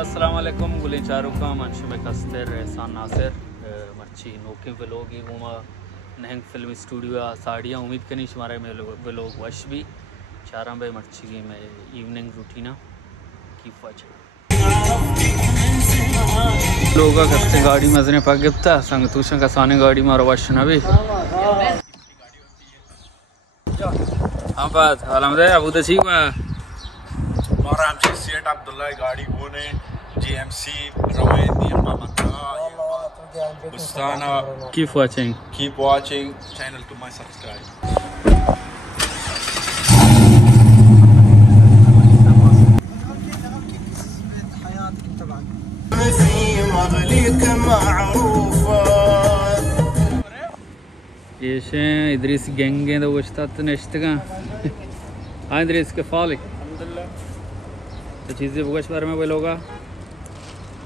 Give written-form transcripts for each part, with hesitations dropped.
अस्सलाम वालेकुम गुलिन चारुका मंशुम कस्तर एहसान नासिर मर्ची नोके व्लॉग गुमा नहंग फिल्म स्टूडियो साड़ियाँ उम्मीद कनी शुमारे में व्लॉग वश भी चारा बे मर्ची में इवनिंग रूटीना की फज लोगा कस्ते गाड़ी मजने पा गिफ्ता संग तुशन का साने गाड़ी मारो वश नबी हाँ बात अलहमदुलिल्लाह Abu Taseer Maram Seat Abdullah Gadi Gune GMC Rawedi Bustana. Keep watching. Keep watching channel to my subscribe. ये इदरीस गैंगे तो वस्ता नश्तगा हाँ इदरीस के फालिक तो चीज़ें बुगश बारे में बोलोगा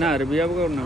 ना अरबिया बुगरना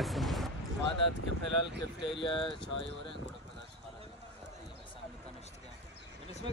ऐसा आदत के फिलहाल कैफेटेरिया चाय हो रहे हैं गुड़ पदार्थ हमारा सामने का नश्तगा इसमें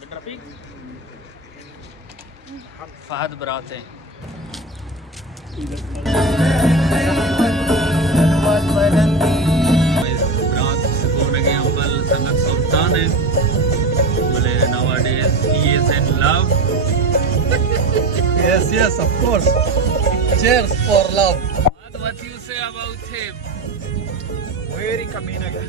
बन रफीक फहद बराते संगत सुल्तान है बोले nowadays he is in love. Yes, of course. Cheers for love. What you say about him? Very kamina guy.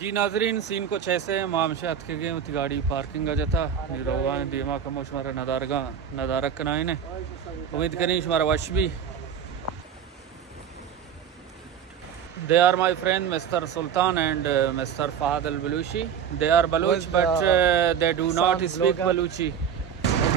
जी नाजरीन सीन कुछ ऐसे मामशात के गए उती गाड़ी पार्किंग आ जाता निरोगा दीमा कमो शुमारा नदारक कनाई ने उम्मीद करें शुमारा वश भी They are my friend Mr. Sultan and Mr. Fahad al-Baluchi. They are Baluch but they do not speak Baluchi.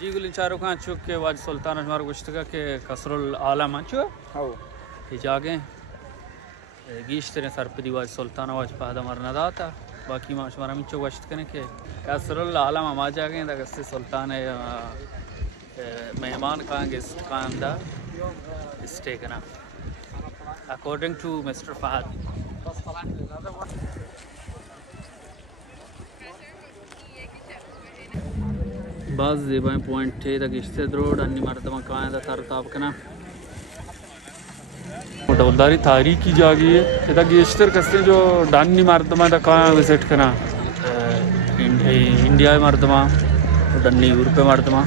जी गुलिन चारों का चुक के वाज सुल्तान हमारे गुश्तगा के कसरुल आलम अंचो हाउ ये जागे गीश्तरे सर पे वाज सुल्तान वाज पहदा मरना दाता बाकी माश हमारा मिचो वश्त करने के कसरुल आलम हम आ जागे दा गस्ते सुल्तान है मेहमान का गेस्ट का अंदा स्टे करना according to Mr. Fahad. बाज़ ज़ेबाएँ पॉइंट थे तक इश्ते रोड अन्य मरतबा कहाँ था तरताब करना मोटवलदारी तारीखी जागी है तक इश्तर कस्ते जो डान्नी मरतबा तक कहाँ विजिट करना इंडिया मरतबा डन्नी यूरोप मरतबा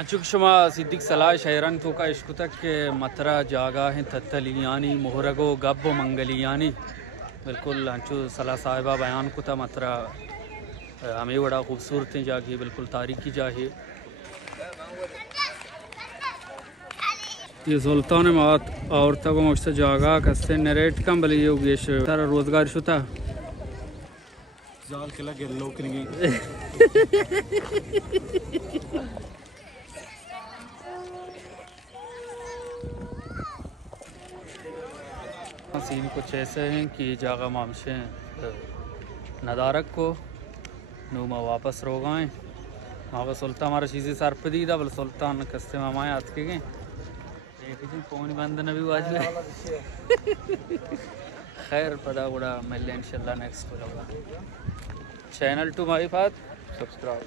अंचुक शुमा सिद्दीक सलाह शहरन तो का इश्क तक के मतरा जागा है तत्तलियानी मोहरगो गब्बो मंगलियानी बिल्कुल अंचु सलाह साहिबा बयान को था मतरा हमें बड़ा खूबसूरत जागी बिल्कुल तारीखी जाही ये सुल्तान मात और तक मस्त जागा कस्ते नरेट कम बली ये उगेश सारा रोजगार शुता जाल के लगे लोग नहीं सीन कुछ ऐसे हैं कि जागा मामशे नदारक को नुमा वापस रोगाएँ वहाँ सुल्तान हमारा चीज़ें सर पे दी था बल सुल्तान कस्ते मामाएँ आज के गए एक दिन फोन बंद न भी आज ले खैर पता बड़ा मिल इंशाल्लाह नेक्स्ट होगा channel to my Faat subscribe